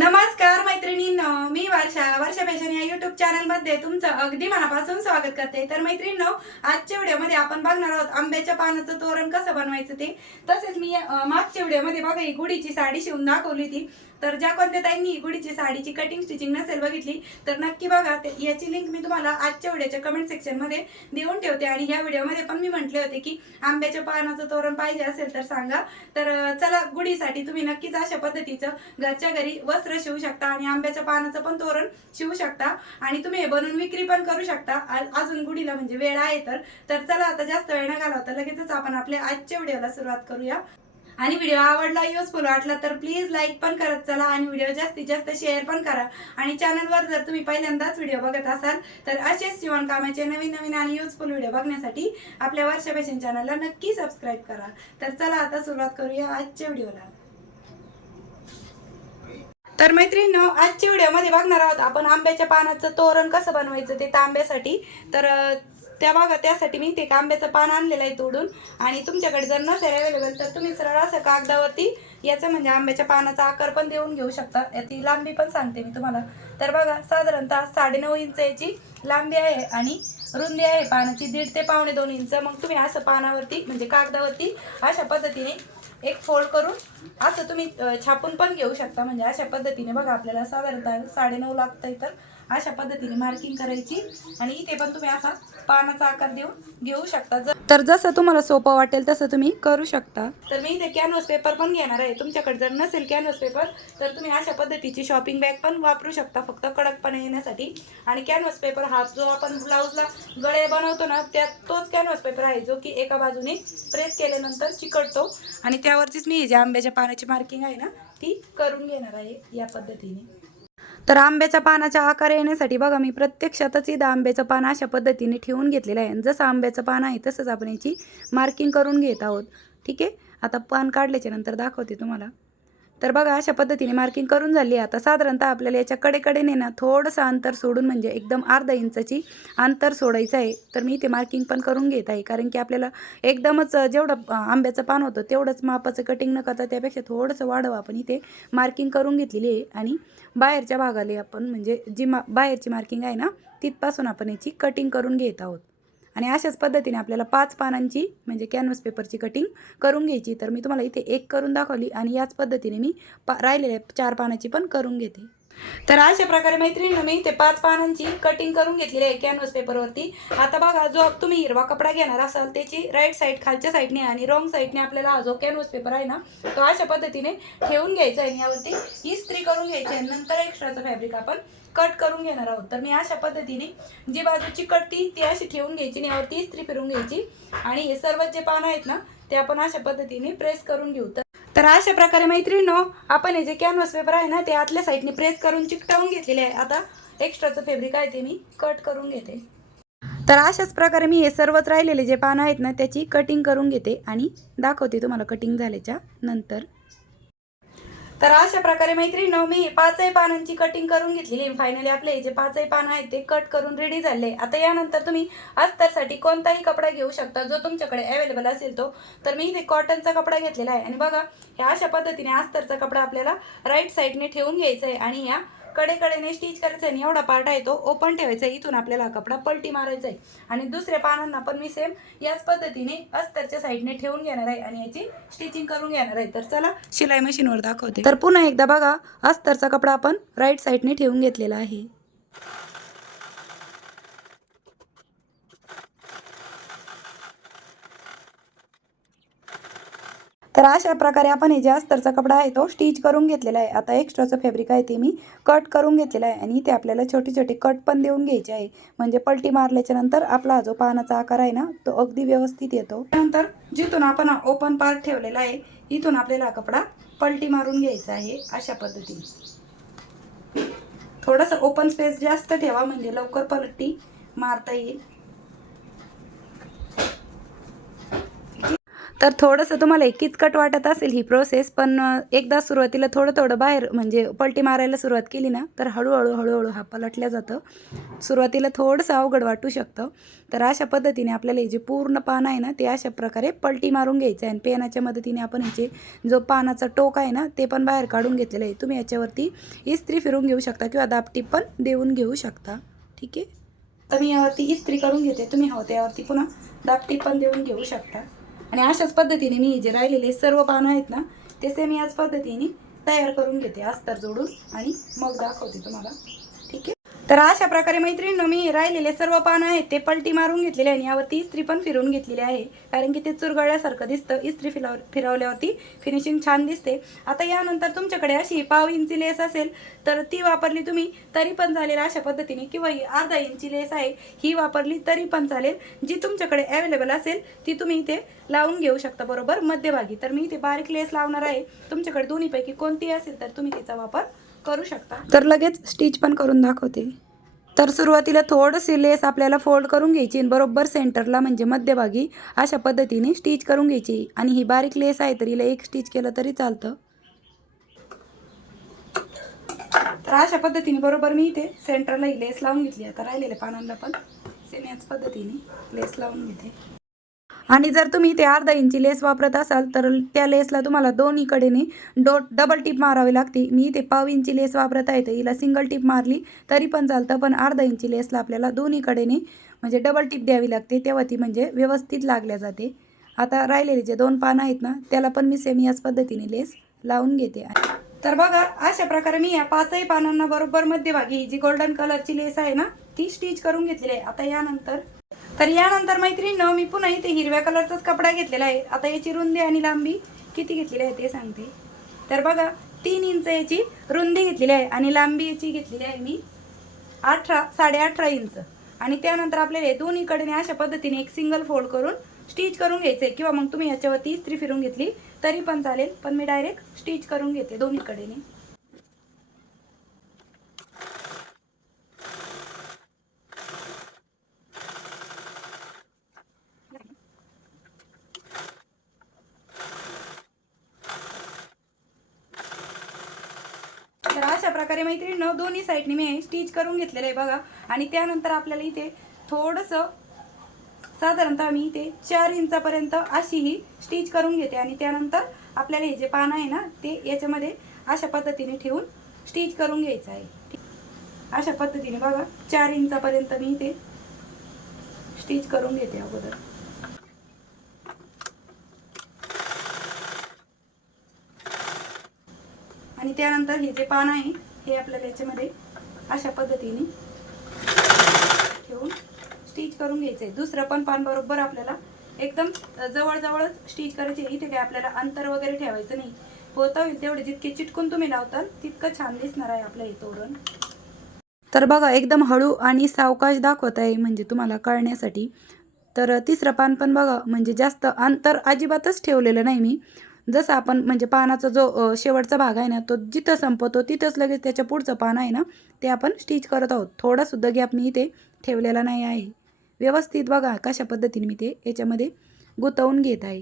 नमस्कार मैत्रिणींनो मी वर्षा. वर्षा फॅशन या युट्यूब चॅनलमध्ये तुमचं अगदी मनापासून स्वागत करते. तर मैत्रिणींनो आजच्या व्हिडिओमध्ये आपण बघणार आहोत आंब्याच्या पानाचं तोरण कसं बनवायचं ते. तसेच मी मागच्या व्हिडिओमध्ये बघा ही गुढीची साडी शिवून दाखवली होती. तर ज्या कोणत्या ताईंनी गुडीची गुढीची साडीची कटिंग स्टिचिंग नसेल बघितली तर नक्की बघा. ते याची लिंक मी तुम्हाला आजच्या व्हिडिओच्या कमेंट सेक्शनमध्ये देऊन ठेवते. आणि या व्हिडिओमध्ये पण मी म्हटले होते की आंब्याच्या पानाचं तोरण पाहिजे असेल तर सांगा. तर चला गुढीसाठी तुम्ही नक्कीच अशा पद्धतीचं घरच्या घरी वस्त्र शिवू शकता आणि आंब्याच्या पानाचं पण तोरण शिवू शकता. आणि तुम्ही हे बनवून विक्री पण करू शकता. अजून गुढीला म्हणजे वेळ आहे तर. तर चला आता जास्त वेळ न घालवता लगेचच आपण आपल्या आजच्या व्हिडिओला सुरुवात करूया. आणि व्हिडिओ आवडला युजफुल वाटला तर प्लीज लाईक पण करत चला आणि व्हिडिओ जास्तीत जास्त शेअर पण करा. आणि चॅनलवर जर तुम्ही पहिल्यांदाच व्हिडिओ बघत असाल तर असेच शिवणकामाचे नवीन नवीन आणि युजफुल व्हिडिओ बघण्यासाठी आपल्या वर्षा फॅशन चॅनलला नक्की सबस्क्राईब करा. तर चला आता सुरुवात करूया आजच्या व्हिडिओला तर मैत्रिणींनो आजच्या व्हिडिओमध्ये बघणार आहोत आपण आंब्याच्या पानाचं तोरण कसं बनवायचं ते तांब्यासाठी. तर त्या बघा त्यासाठी मी ते एक आंब्याचं पान आणलेलं आहे तोडून. आणि तुमच्याकडे जर नसेल अवेलेबल तर तुम्ही सरळ असं कागदावरती याचं म्हणजे आंब्याच्या पानाचा आकार पण देऊन घेऊ शकता. याची लांबी पण सांगते मी तुम्हाला. तर बघा साधारणतः साडेनऊ इंच याची लांबी आहे आणि रुंदी आहे. पानाची दीड ते पावणे दोन इंच. मग तुम्ही असं पानावरती म्हणजे कागदावरती अशा पद्धतीने एक फोल्ड करून असं तुम्ही छापून पण घेऊ शकता. म्हणजे अशा पद्धतीने बघा आपल्याला साधारणतः साडेनऊ लागतंय तर अशा पद्धतीने मार्किंग करायची. आणि इथे पण तुम्ही असा पानाचा आकार देऊन घेऊ शकता. जर तर जसं तुम्हाला सोपं वाटेल तसं तुम्ही करू शकता. तर मी इथे कॅनव्हास पेपर पण घेणार आहे. तुमच्याकडे जर नसेल कॅनव्हास पेपर तर तुम्ही अशा पद्धतीची शॉपिंग बॅग पण वापरू शकता फक्त कडकपणे येण्यासाठी. आणि कॅनव्हास पेपर हा जो आपण ब्लाऊजला गळे बनवतो ना त्यात तोच कॅनव्हास पेपर आहे जो की एका बाजूने प्रेस केल्यानंतर चिकटतो. आणि त्यावरतीच मी ही जी आंब्याच्या पानाची मार्किंग आहे ना ती करून घेणार आहे या पद्धतीने. तर आंब्याच्या पानाच्या आकार येण्यासाठी बघा मी प्रत्यक्षातच इथं आंब्याचं पान अशा पद्धतीने ठेवून घेतलेलं आहे. आणि जसं आंब्याचं पान आहे तसंच आपण याची मार्किंग करून घेत आहोत. ठीक आहे? आता पान काढल्याच्यानंतर दाखवते तुम्हाला. तर बघा अशा पद्धतीने मार्किंग करून झाली आहे. आता साधारणतः आपल्याला याच्या कडेकडेने ना थोडंसं अंतर सोडून म्हणजे एकदम अर्धा इंचाची अंतर सोडायचं आहे. तर मी इथे मार्किंग पण करून घेत आहे. कारण की आपल्याला एकदमच जेवढं आंब्याचं पान होतं तेवढंच मापाचं कटिंग न करता त्यापेक्षा थोडंसं वाढवं आपण इथे मार्किंग करून घेतलेली आहे. आणि बाहेरच्या भागाला आपण म्हणजे जी मा बाहेरची मार्किंग आहे ना तिथपासून आपण याची कटिंग करून घेत आहोत. आणि अशाच पद्धतीने आपल्याला पाच पानांची म्हणजे कॅनव्हास पेपरची कटिंग करून घ्यायची. तर मी तुम्हाला इथे एक करून दाखवली आणि याच पद्धतीने मी पा राहिलेल्या चार पानाची पण करून घेते. तर अशा प्रकारे मैत्रिणीनं मी ते पाच पानांची कटिंग करून घेतलेली आहे कॅनव्हस पेपरवरती आता बघा जो तुम्ही हिरवा कपडा घेणार असाल त्याची राईट साईड खालच्या साईडने आणि रॉंग साईडने आपल्याला हा जो कॅनव्हस पेपर आहे ना तो अशा पद्धतीने ठेवून घ्यायचा आहे यावरती इस्त्री करून घ्यायची आहे. नंतर एक्स्ट्राचं फॅब्रिक आपण कट करून घेणार आहोत. तर मी अशा पद्धतीने जी बाजूची कट्टी ती अशी ठेवून घ्यायची आणि यावरती इस्त्री फिरून घ्यायची. आणि हे सर्व जे पानं आहेत ना ते आपण अशा पद्धतीने प्रेस करून घेऊ. तर तर अशा प्रकारे मैत्रिणीनो आपण हे जे कॅनव्हास पेपर आहे ना ते आतल्या साईडने प्रेस करून चिकटवून घेतलेले आहे. आता एक्स्ट्राचं फेब्रिक आहे ते मी कट करून घेते. तर अशाच प्रकारे मी हे सर्वच राहिलेले जे पानं आहेत ना त्याची कटिंग करून घेते आणि दाखवते तुम्हाला कटिंग झाल्याच्यानंतर. तर अशा प्रकारे मैत्रिणी मी पाचही पानांची कटिंग करून घेतलेली फायनली आपले जे पाचही पानं आहेत ते कट करून रेडी झाले. आता यानंतर तुम्ही अस्तरसाठी कोणताही कपडा घेऊ शकता जो तुमच्याकडे अवेलेबल असेल तो. तर मी इथे कॉटनचा कपडा घेतलेला आहे. आणि बघा ह्या अशा पद्धतीने अस्तरचा कपडा आपल्याला राईट साईडने ठेवून घ्यायचा आहे. आणि ह्या कडेकडेने स्टिच करायचं आहे आणि एवढा पार्ट आहे तो ओपन ठेवायचा आहे. इथून आपल्याला हा कपडा पलटी मारायचा आहे. आणि दुसऱ्या पानांना पण मी सेम याच पद्धतीने अस्तरच्या साईडने ठेवून घेणार आहे आणि याची स्टिचिंग करून घेणार आहे. तर चला शिलाई मशीनवर दाखवते. तर पुन्हा एकदा बघा अस्तरचा कपडा आपण राईट साईडने ठेवून घेतलेला आहे. तर अशा प्रकारे आपण हे जे अस्तरचा कपडा आहे तो स्टिच करून घेतलेला आहे. आता एक्स्ट्राचं फॅब्रिक आहे ते मी कट करून घेतलेलं आहे आणि इथे आपल्याला छोटे छोटे कट पण देऊन घ्यायचे आहे. म्हणजे पलटी मारल्याच्या नंतर आपला जो पानाचा आकार आहे ना तो अगदी व्यवस्थित येतो. त्यानंतर जिथून आपण ओपन पार्ट ठेवलेला आहे इथून आपल्याला हा कपडा पलटी मारून घ्यायचा आहे अशा पद्धतीने. थोडंसं ओपन स्पेस जास्त ठेवा म्हणजे लवकर पलटी मारता येईल. तर थोडंसं तुम्हाला एक किचकट वाटत असेल ही प्रोसेस पण एकदा सुरुवातीला थोडं थोडं बाहेर म्हणजे पलटी मारायला सुरुवात केली ना तर हळूहळू हळूहळू हा पलटल्या जातं. सुरुवातीला थोडंसं अवघड वाटू शकतं. तर अशा पद्धतीने आपल्याला हे जे पूर्ण पान आहे ना ते अशा प्रकारे पलटी मारून घ्यायचं आहे. आणि पेनाच्या मदतीने आपण ह्याचे जो पानाचा टोक आहे ना ते पण बाहेर काढून घेतलेलं आहे. तुम्ही याच्यावरती इस्त्री फिरून घेऊ शकता किंवा दापटी पण देऊन घेऊ शकता. ठीक आहे? तर मी यावरती इस्त्री करून घेते. तुम्ही हवं त्यावरती पुन्हा दापटी पण देऊन घेऊ शकता. आणि अशाच पद्धतीने मी जे राहिलेले सर्व पानं आहेत ना ते सेम याच पद्धतीने तयार करून घेते अस्तर जोडून आणि मग दाखवते तुम्हाला. तर अशा प्रकारे मैत्रिणीनं मी राहिलेले सर्व पानं आहेत ते पलटी मारून घेतलेले आहे आणि यावरती इस्त्री पण फिरून घेतलेली आहे. कारण की ते चुरगळल्यासारखं दिसतं इस्त्री फिरव फिरवल्यावरती फिनिशिंग छान दिसते. आता यानंतर तुमच्याकडे अशी पाव इंची लेस असेल तर ती वापरली तुम्ही तरी पण चालेल अशा पद्धतीने. किंवा ही अर्धा इंची लेस आहे ही वापरली तरी पण चालेल. जी तुमच्याकडे अवेलेबल असेल ती तुम्ही इथे लावून घेऊ शकता बरोबर? मध्यभागी. तर मी इथे बारीक लेस लावणार आहे. तुमच्याकडे दोन्हीपैकी कोणती असेल तर तुम्ही तिचा वापर करू शकता. तर लगेच स्टिच पण करून दाखवते. तर सुरुवातीला थोडंशी लेस आपल्याला फोल्ड करून घ्यायची आणि बरोबर सेंटरला म्हणजे मध्यभागी अशा पद्धतीने स्टिच करून घ्यायची. आणि ही बारीक लेस आहे तर हिला एक स्टिच केलं तरी चालतं. तर अशा पद्धतीने बरोबर मी इथे सेंटरला ही लेस लावून घेतली. आता राहिलेल्या पानांना पण सेम याच पद्धतीने लेस लावून घेते. आणि जर तुम्ही ते अर्धा इंची लेस वापरत असाल तर त्या लेसला तुम्हाला दोन्हीकडेने डो डबल टिप मारावी लागते. मी इथे पाव इंची लेस वापरत आहे तर हिला सिंगल टिप मारली तरी पण चालतं. पण अर्धा इंची लेसला आपल्याला दोन्हीकडेने म्हणजे डबल टिप द्यावी लागते. तेव्हा ती म्हणजे व्यवस्थित लागल्या जाते. आता राहिलेले जे दोन पानं आहेत ना त्याला पण मी सेम याच पद्धतीने लेस लावून घेते तर बघा अशा प्रकारे मी या पाचही पानांना बरोबर मध्यभागी ही जी गोल्डन कलरची लेस आहे ना ती स्टिच करून घेतलेली आहे. आता यानंतर तर यानंतर मैत्रिणीनं मी पुन्हा इथे हिरव्या कलरचाच कपडा घेतलेला आहे. आता याची रुंदी आणि लांबी किती घेतलेली आहे ते सांगते. तर बघा तीन इंच याची रुंदी घेतलेली आहे आणि लांबी याची घेतलेली आहे मी अठरा साडे अठरा इंच. आणि त्यानंतर आपल्याला हे दोन्ही अशा पद्धतीने एक सिंगल फोल्ड करून स्टिच करून घ्यायचं आहे. किंवा मग तुम्ही याच्यावरती इस्त्री फिरून घेतली तरी पण चालेल. पण मी डायरेक्ट स्टिच करून घेते दोन्ही प्रकारे मैत्रिणीनं दोन्ही साईडने मी स्टिच करून घेतलेलं आहे बघा. आणि त्यानंतर आपल्याला इथे थोडंसं साधारणतः मी इथे चार इंचापर्यंत अशी ही स्टिच करून घेते. आणि त्यानंतर आपल्याला हे जे पान आहे ना ते याच्यामध्ये अशा पद्धतीने ठेवून स्टिच करून घ्यायचं आहे. अशा पद्धतीने बघा चार इंचापर्यंत मी इथे स्टिच करून घेते अगोदर. आणि त्यानंतर हे जे पान आहे हे आपल्याला याच्यामध्ये अशा पद्धतीने ठेवून स्टिच करून घ्यायचं आहे. दुसरं पण पान बरोबर आपल्याला एकदम जवळजवळच स्टिच करायचे आहे. इथे काय आपल्याला अंतर वगैरे ठेवायचं नाही. होता होईल तेवढे. जितके चिटकून तुम्ही लावताल तितकं छान दिसणार आहे आपलं हे तोरण. तर बघा एकदम हळू आणि सावकाश दाखवत आहे म्हणजे तुम्हाला कळण्यासाठी. तर तिसरं पान पण बघा म्हणजे जास्त अंतर अजिबातच ठेवलेलं नाही मी. जसं आपण म्हणजे पानाचा जो शेवटचा भाग आहे ना तो जिथं संपतो तिथंच लगेच त्याच्या पुढचं पान आहे ना ते आपण स्टिच करत आहोत. थोडासुद्धा गॅप मी इथे ठेवलेला नाही आहे. व्यवस्थित बघा कशा पद्धतीने मी ते याच्यामध्ये गुंतवून घेत आहे.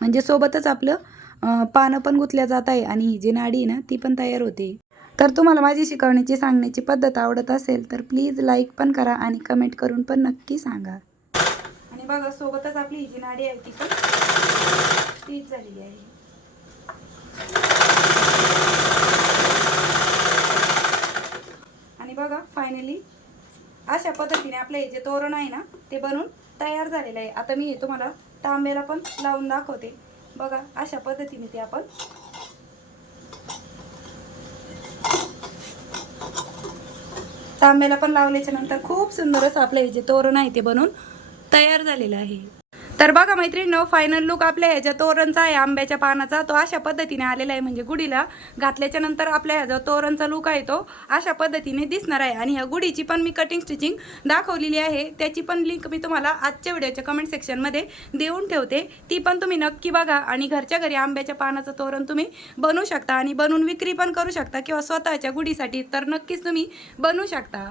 म्हणजे सोबतच आपलं पानं पण गुंतल्या जात आहे आणि ही जी नाडी आहे ना ती पण तयार होते. तर तुम्हाला माझी शिकवण्याची सांगण्याची पद्धत आवडत असेल तर प्लीज लाईक पण करा आणि कमेंट करून पण नक्की सांगा. आणि बघा सोबतच आपली ही जी नाडी आहे ती पण ती झालेली आहे. आणि बघा फायनली अशा पद्धतीने आपलं हे जे तोरण आहे ना ते बनवून तयार झालेलं आहे. आता मी हे तुम्हाला तांब्याला पण लावून दाखवते. बघा अशा पद्धतीने ते आपण तांब्याला पण लावल्याच्या नंतर खूप सुंदर असं आपलं हे जे तोरण आहे ते बनवून तयार झालेलं आहे. तर बघा मैत्रिणीनं फायनल लुक आपल्या ह्याच्या तोरणचा आहे आंब्याच्या पानाचा तो अशा पद्धतीने आलेला आहे. म्हणजे गुढीला घातल्याच्या नंतर आपल्या ह्याचा तोरणचा लुक आहे तो अशा पद्धतीने दिसणार आहे. आणि ह्या गुढीची पण मी कटिंग स्टिचिंग दाखवलेली आहे. त्याची पण लिंक मी तुम्हाला आजच्या व्हिडिओच्या कमेंट सेक्शनमध्ये देऊन ठेवते. ती पण तुम्ही नक्की बघा आणि घरच्या घरी आंब्याच्या पानाचं तोरण तुम्ही बनवू शकता आणि बनवून विक्री पण करू शकता किंवा स्वतःच्या गुढीसाठी तर नक्कीच तुम्ही बनवू शकता.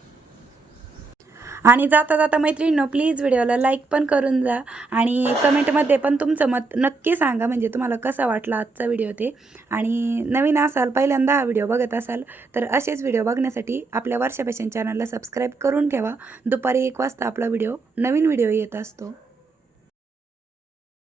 आणि जाता जाता मैत्रिणींनो प्लीज व्हिडिओला लाईक पण करून जा. आणि कमेंटमध्ये पण तुमचं मत नक्की सांगा म्हणजे तुम्हाला कसा वाटला आजचा व्हिडिओ ते. आणि नवीन असाल पहिल्यांदा हा व्हिडिओ बघत असाल तर असेच व्हिडिओ बघण्यासाठी आपल्या वर्षा फॅशन चॅनलला सबस्क्राईब करून ठेवा. दुपारी एक वाजता आपला व्हिडिओ नवीन व्हिडिओ येत असतो.